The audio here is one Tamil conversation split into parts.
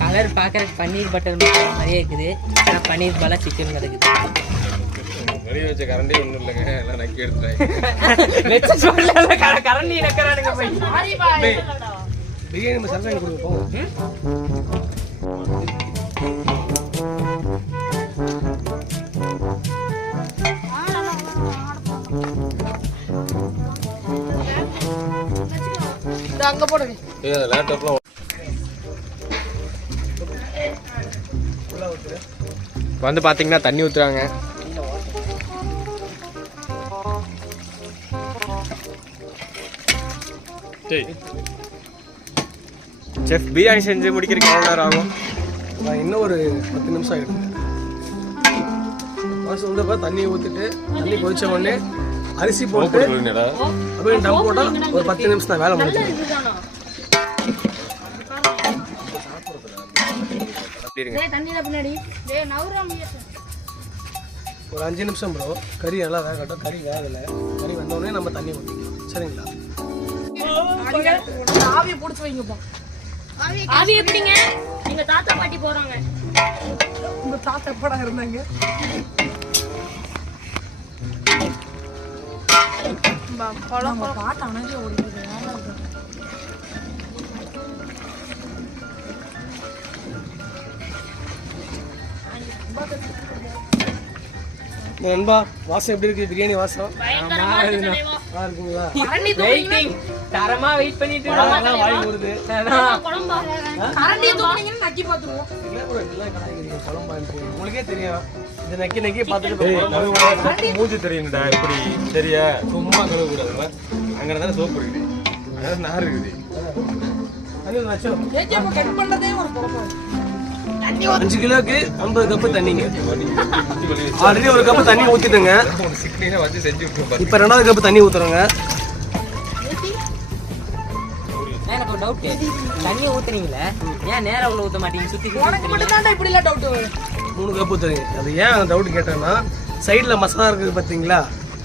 கலர் பார்க்கறதுக்கு பன்னீர் பட்டர் நிறைய இருக்குது, ஆனால் பன்னீர் பாலா சிக்கன் கிடக்குது. வெளியே வச்ச கரண்டி ஒன்றும் இல்லைங்க, எல்லாம் நக்கி எடுத்துட்டேன். கரண்டி இறக்குறானுங்க. பிரியாணி நம்ம சர்வ் கொடுப்போம். அங்க போடுங்க. லேப்டாப்லாம் வந்து பாத்தீங்கன்னா தண்ணி ஊத்துறாங்க. செஃப் பிரியாணி செஞ்சு முடிக்கிறதுக்கு எவ்வளோ நேரம் ஆகும்? இன்னும் ஒரு 10 நிமிஷம் ஆகிடும். ஃபர்ஸ்ட் வந்து தண்ணி ஊற்றிட்டு தண்ணி கொதிச்ச உடனே அரிசி போட்டு அப்படியே டம் போட்டால் ஒரு 10 நிமிஷம் தான் வேலை முடிஞ்சு. ஒரு 5 நிமிஷம் ப்ரோ. கறி நல்லா வேகட்டும். கறி வேகலை. கறி வந்தோடனே நம்ம தண்ணி ஊற்றிக்கலாம். சரிங்களா? ஆவியை பிடிச்சி வைங்கப்பா. ஆவி எப்படிங்க? எங்க தாத்தா பாட்டி போறாங்க. உங்க தாத்தா எப்படா இருந்தாங்க? பாட்டு அணைஞ்சு ஓடிக்குது. நண்பா வாசம் எப்படி இருக்கு? பிரியாணி வாசம் இருக்குங்களா? தரமா வெயிட் பண்ணிட்டு வாய் வருது. உங்களுக்கே தெரியும். இந்த நக்கி நக்கி பார்த்துட்டு மூஞ்சி தெரியுங்கடா. எப்படி சரியா? சும்மா கழுவ கூடாது. அங்கே தானே சோப்பு இருக்குது, அங்கே நார் இருக்குது. 5 கிலோக்கு 50 கப்பு தண்ணிங்க. ஆல்ரெடி ஒரு கப்பு தண்ணி ஊற்றிட்டுங்க. இப்போ 2வது கப்பு தண்ணி ஊற்றுறோங்க. எனக்கு ஒரு டவுட். தண்ணி ஊத்துறீங்களே, ஏன் நேரா உள்ள ஊத்த மாட்டீங்க? சுத்தி இப்படி இல்ல டவுட். 3 கப்பு ஊற்றுறீங்க. அது ஏன் டவுட் கேட்டேன்னா, சைடில் மசாலா இருக்குது பார்த்தீங்களா?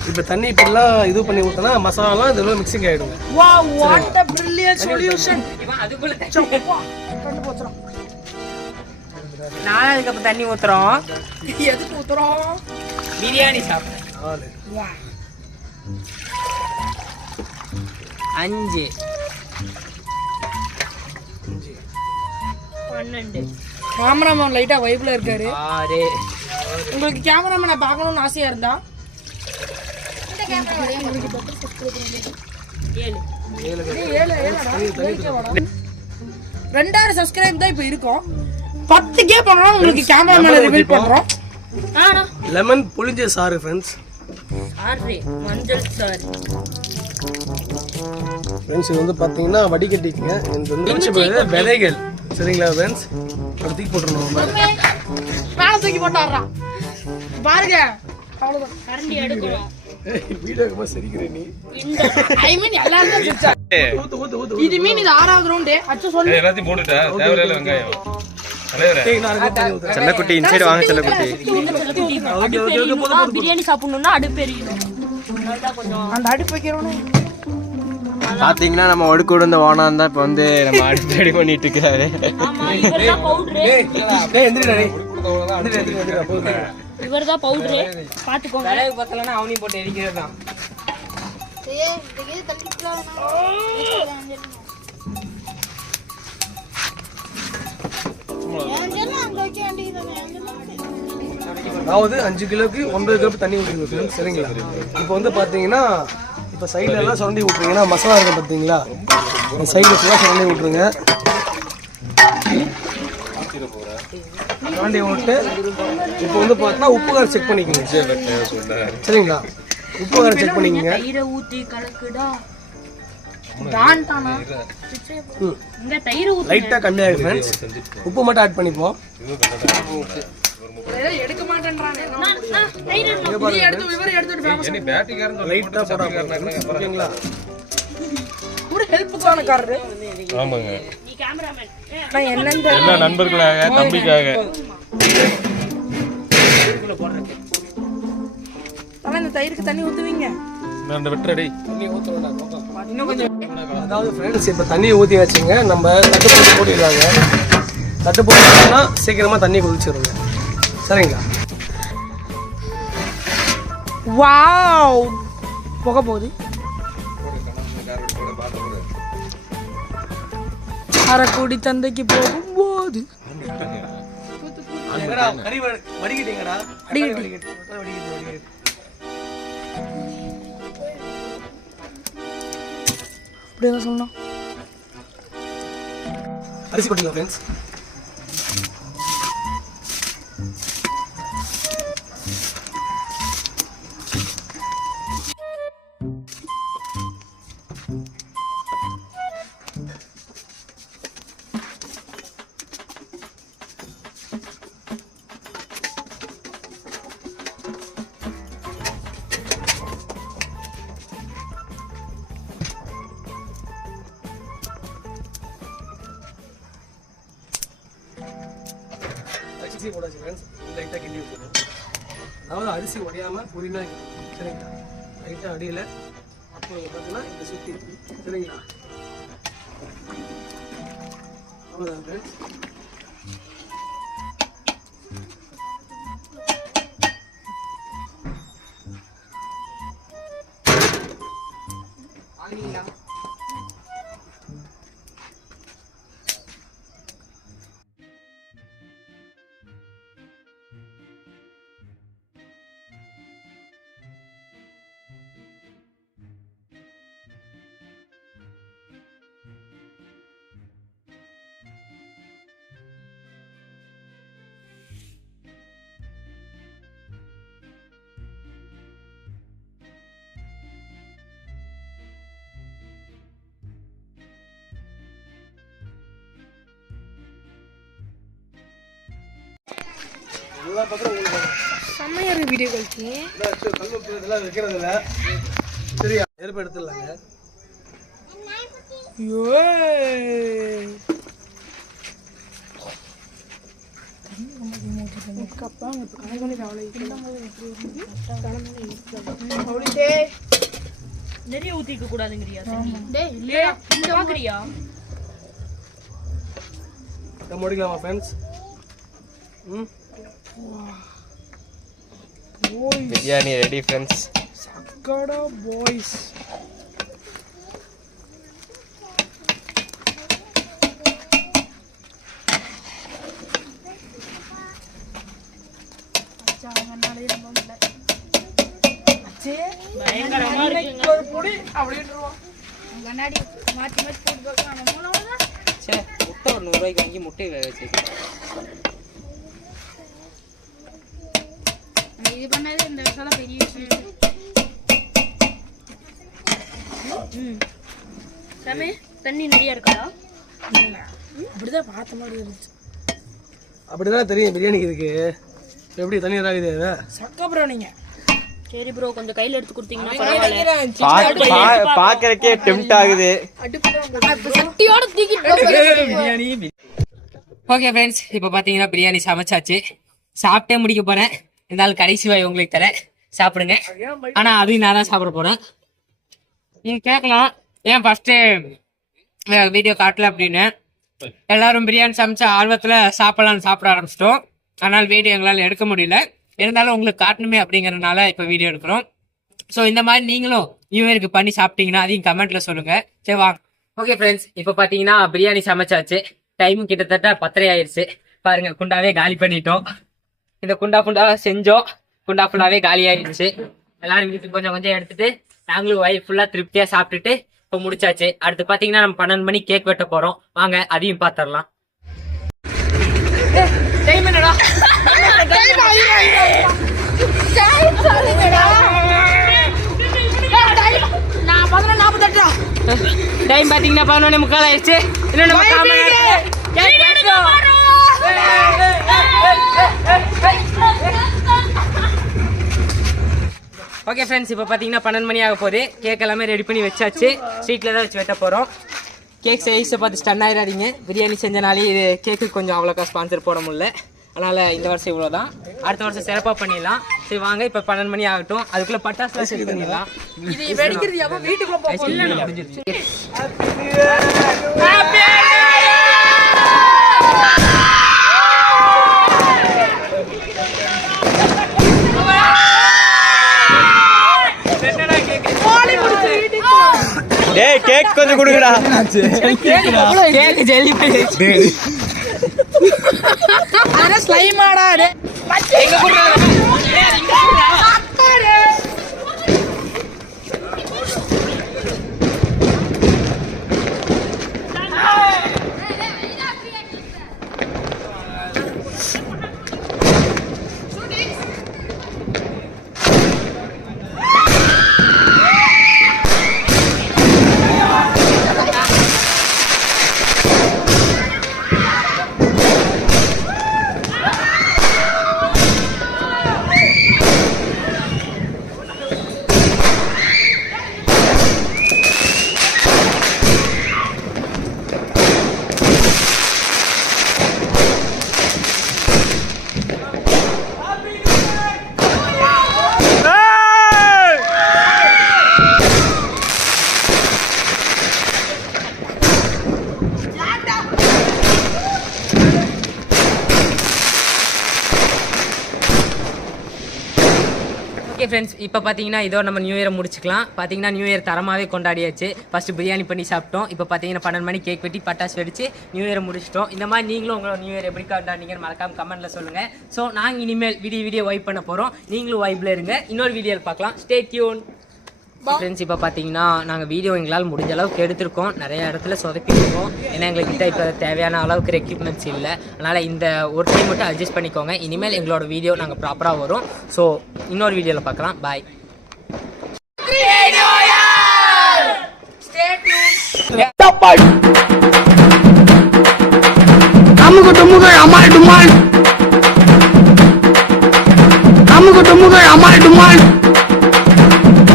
இப்போ தண்ணி இப்படிலாம் இது பண்ணி ஊற்றினா மசாலாலாம் இதெல்லாம் மிக்சிங் ஆகிடுங்க. போச்சுரும். 4வது கப்பு தண்ணி ஊத்துறோம். எதுக்கு ஊத்துறோம்? பிரியாணி சாப்பிட. 5 12 கேமராமேன் லைட்டா வைப்ல இருக்காரு. 6 உங்களுக்கு கேமராமேனை பார்க்கணும்னு ஆசையா இருந்தா 2000 சப்ஸ்கிரைப் தான் இப்போ இருக்கும். 10K பண்ணனும். உங்களுக்கு கேமராமேனை ரிவீல் பண்றோம். லெமன் புளிஞ்ச சாறு ஃப்ரெண்ட்ஸ். மஞ்சள் சாறு ஃப்ரெண்ட்ஸ். இது வந்து பார்த்தீங்கன்னா வடிகட்டிக்குங்க. இது வந்து விதைகள். சரிங்களா ஃப்ரெண்ட்ஸ்? அப்படி தூக்கி போட்டுருணும். மேலே தூக்கி போட்டாடுறா பாருங்க. அவ்வளோதான். கரண்டி எடுக்கணும். வீடியோக்கு சரிக்கிறேன் நீ. ஐ மீன் எல்லாரும் சிரிச்சா. இது மீன் இது 6வது ரவுண்ட். அச்சோ சொல்லு. எல்லாத்தையும் போட்டுட்டா தேவையில்லை வெங்காயம். செல்லக்குட்டி இன்சைடு வாங்க. செல்லக்குட்டி பிரியாணி சாப்பிடணும்னா அடுப்பு எரியணும். அந்த அடுப்பு வைக்கிறோன்னு பாத்தீங்கன்னா நம்ம ஒடுக்கூட இந்த ஓனான் தான் இப்போ வந்து நம்ம அடுப்பு ரெடி பண்ணிட்டு இருக்காரு. இவர்தான் பவுடரு. பாத்துக்கோங்க. விளைவு பத்தலன்னா அவனையும் போட்டு எரிக்கிறது தான். அதாவது 5 கிலோக்கு 9 கப் தண்ணி ஊற்றிங்க. சரிங்களா? இப்போ வந்து பார்த்தீங்கன்னா இப்போ சைடில் எல்லாம் சுரண்டி விட்ருங்கன்னா மசாலா இருக்கும் பார்த்தீங்களா? சைடில் ஃபுல்லாக சுரண்டி விட்ருங்க. சுரண்டி விட்டு இப்போ வந்து பார்த்தீங்கன்னா உப்பு காரம் செக் பண்ணிக்கோங்க. சரிங்களா? உப்பு காரம் செக் பண்ணிக்கோங்க. லைட்டாக கம்மியாகுது ஃப்ரெண்ட்ஸ். உப்பு மட்டும் ஆட் பண்ணிப்போம். எடுக்க மாட்டேன்றானே. ஒரு ஹெல்ப்புக்கான காரரு. ஆமாங்க. எல்லா நண்பர்களாக தம்பிக்காக. இந்த தயிருக்கு தண்ணி ஊத்துவீங்க. அந்த வெட்டடி இன்னும் கொஞ்சம் அதாவது ஃப்ரெண்ட்ஸ் இப்போ தண்ணி ஊற்றி வச்சுங்க, நம்ம தட்டு போட்டு போட்டிடலாங்க. தட்டு போட்டோம்னா சீக்கிரமாக தண்ணி கொதிச்சிருங்க. சரிங்களா? வாவ் புகை போகுது. அரைக்கூடி தந்தைக்கு போகும்போது வடிகட்டிங்கடா. அப்படியே சொல்லணும். அரிசி கொட்டிக்கலாம் ஃப்ரெண்ட்ஸ். அரிசி போடாச்சு ஃப்ரெண்ட்ஸ், லைட்டாக கிண்டி விட்டுருவோம். அதாவது அரிசி உடையாமல் பொரினா சரிங்களா? லைட்டாக அடியில் அப்போ பார்த்தீங்கன்னா இந்த சுற்றி சரிங்களா? அவ்வளோதான் ஃப்ரெண்ட்ஸ். எல்லா பக்கம் உங்களுக்கு செம்மையான வீடியோ கழிச்சு கல்லுப்பு இதெல்லாம் வைக்கிறது இல்லை. சரியா? நெருப்பு எடுத்துடலாங்க. நிறைய ஊத்திக்க கூடாதுங்கறியா? டேய் இல்லையா இங்க பாக்குறியா? நம்ம முடிக்கலாமா ஃப்ரெண்ட்ஸ்? Biryani ready friends. சக்கடா பாய்ஸ். பயங்கரமா இருக்குங்க. ஒரு பொடி அப்படின்றோம். கண்ணாடி மாத்தி மாத்தி போட்டு பார்க்கலாம். நம்மளோட சே முட்டை 100 ரூபாய்க்கு வாங்கி முட்டையை வேக வச்சிருக்கேன். இது பண்ணது இந்த விஷயம் பெரிய விஷயம். சாமி தண்ணி நிறைய இருக்கா? இல்ல அப்படிதான் பார்த்த மாதிரி இருந்துச்சு. அப்படிதான் தெரியும் பிரியாணிக்கு இருக்கு. எப்படி தண்ணி ஆகுது? சக்கா ப்ரோ நீங்க. சரி ப்ரோ கொஞ்சம் கையில எடுத்து கொடுத்தீங்கன்னா பரவாயில்லை. பாக்கறக்கே டெம்ப்ட் ஆகுது. சட்டியோட தூக்கிட்டு பிரியாணி. ஓகே ஃப்ரெண்ட்ஸ், இப்போ பாத்தீங்கன்னா பிரியாணி சமைச்சாச்சு. சாப்பிட்டே முடிக்க போறேன். இருந்தாலும் கடைசி வாய் உங்களுக்கு தரேன், சாப்பிடுங்க. ஆனா அதையும் நான் தான் சாப்பிட போறேன். நீங்க கேட்கலாம் ஏன் ஃபர்ஸ்ட் வீடியோ காட்டல அப்படின்னு. எல்லாரும் பிரியாணி சமைச்ச ஆர்வத்துல சாப்பிடலாம்னு சாப்பிட ஆரம்பிச்சிட்டோம். அதனால வீடியோ எங்களால் எடுக்க முடியல. இருந்தாலும் உங்களுக்கு காட்டணுமே அப்படிங்கறதுனால இப்போ வீடியோ எடுக்கிறோம். ஸோ இந்த மாதிரி நீங்களும் நியூ இயருக்கு பண்ணி சாப்பிட்டீங்கன்னா அதையும் கமெண்ட்ல சொல்லுங்க. சரி வாங்க. ஓகே ஃப்ரெண்ட்ஸ், இப்போ பார்த்தீங்கன்னா பிரியாணி சமைச்சாச்சு. டைமும் கிட்டத்தட்ட 10:30 ஆயிடுச்சு. பாருங்க குண்டாவே காலி பண்ணிட்டோம். இந்த குண்டா ஃபுல்லாக செஞ்சோம். குண்டா ஃபுல்லாவே காலி ஆயிடுச்சு. எல்லாரும் வீட்டுக்கு கொஞ்சம் கொஞ்சம் எடுத்துட்டு நாங்களும் வயிறு ஃபுல்லா திருப்தியா சாப்பிட்டுட்டு இப்போ முடிச்சாச்சு. அடுத்து பார்த்தீங்கன்னா நம்ம 12 மணி கேக் வெட்ட போறோம். வாங்க அதையும் பார்த்துடலாம். டைம் என்னடா? டைம் பாத்தீங்கன்னா 11:45 ஆயிடுச்சு. ஓகே ஃப்ரெண்ட்ஸ், இப்போ பார்த்தீங்கன்னா 12 மணி ஆக போகுது. கேக் எல்லாமே ரெடி பண்ணி வச்சாச்சு. ஸ்ட்ரீட்டில் தான் வச்சு வெட்ட போகிறோம். கேக் சைஸை பார்த்து ஸ்டன் ஆயிடாதீங்க. பிரியாணி செஞ்சனாலே இது கேக்கு கொஞ்சம் அவ்வளோக்கா ஸ்பான்சர் போட முடியல. அதனால் இந்த வருஷம் இவ்வளோ தான். அடுத்த வருஷம் சிறப்பாக பண்ணிடலாம். சரி வாங்க, இப்போ 12 மணி ஆகட்டும். அதுக்குள்ளே பட்டாசுலாம் செட் பண்ணிடலாம். இது வெடிக்கிறது எப்போ வீட்டுக்குள்ள போக முடிஞ்சிருச்சு. டேய் கேக் கொஞ்சம் கொடுங்கடா. கேக் ஜெல்லி ஸ்லைமாடா எங்க கொடுறாங்க. ஓகே ஃப்ரெண்ட்ஸ், இப்போ பார்த்தீங்கன்னா இதோ நம்ம நியூ இயரை முடிச்சுக்கலாம். பார்த்தீங்கன்னா நியூ இயர் தரமாகவே கொண்டாடியாச்சு. ஃபஸ்ட்டு பிரியாணி பண்ணி சாப்பிட்டோம். இப்போ பார்த்தீங்கன்னா 12 மணி கேக் வெட்டி பட்டாசு வெடிச்சு நியூ இயரை முடிச்சிட்டோம். இந்த மாதிரி நீங்களும் உங்களோட நியூ இயர் எப்படி கொண்டாடிங்கன்னு மறக்காம கமெண்ட்டில் சொல்லுங்கள். ஸோ நாங்கள் இனிமேல் வீடியோ வைப் பண்ண போகிறோம். நீங்களும் வைப்பில் இருங்க. இன்னொரு வீடியோவில் பார்க்கலாம். Stay tune friends. இப்போ பார்த்தீங்கன்னா நாங்கள் வீடியோ எங்களால் முடிஞ்ச அளவுக்கு எடுத்திருக்கோம். நிறைய இடத்துல சொதப்பிருக்கோம். ஏன்னா எங்கள்கிட்ட இப்போ தேவையான அளவுக்கு எக்யூப்மெண்ட்ஸ் இல்லை. அதனால் இந்த ஒரு டைம் மட்டும் அட்ஜஸ்ட் பண்ணிக்கோங்க. இனிமேல் எங்களோட வீடியோ நாங்கள் ப்ராப்பராக வரும். ஸோ இன்னொரு வீடியோவில் பார்க்கலாம். பாய். Stay tuned.